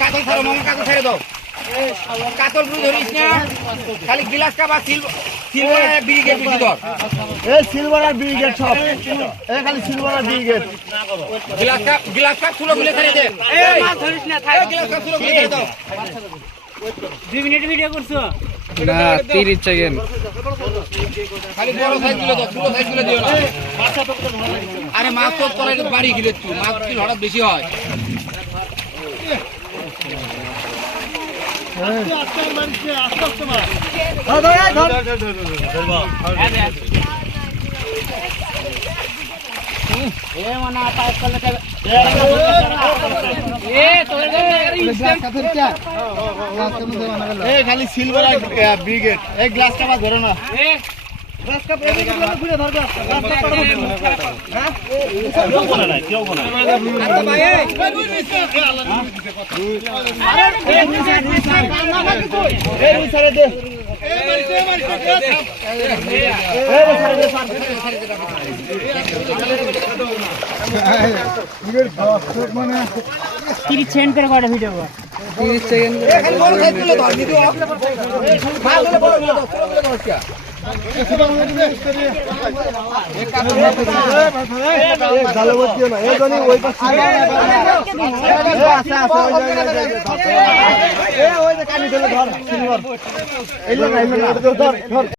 কাতল ছাড়ো মামা, কাতল ছেড়ে দাও। কাতল পুরো ধরিস না, খালি গিলাস কাপ আর সিলভার আর ব্রিগেড বেশি ধর। এই সিলভার আর ব্রিগেড সব, এই খালি সিলভার আর ব্রিগেড। গিলাস কাপ তুলো গুলে ছেড়ে দে। এই মাছ ধরিস না, থাক। গিলাস কাপ তুলো গুলে ছেড়ে দাও। 2 মিনিট ভিডিও করছো না 30 সেকেন্ড। খালি বড় সাইজ গুলো দাও, ছোট সাইজ গুলো দিও না। আরে মাছ তো তোরা একটু বাড়ি গিলে তুই, মাছ কি হঠাৎ বেশি হয়। খালি সিলভার আর ব্রিগেড। এই গ্লাস কাপ ধরো না, গ্লাস কাপ ঘুরে ধরবে। সেন্ড করে কয়টা ভিডিও 30 সেকেন্ড। বড় সাইজ গুলো ধর, নিদু মাছ গুলো বড় গুলো ধর, ছোট গুলো ধর কি? ধর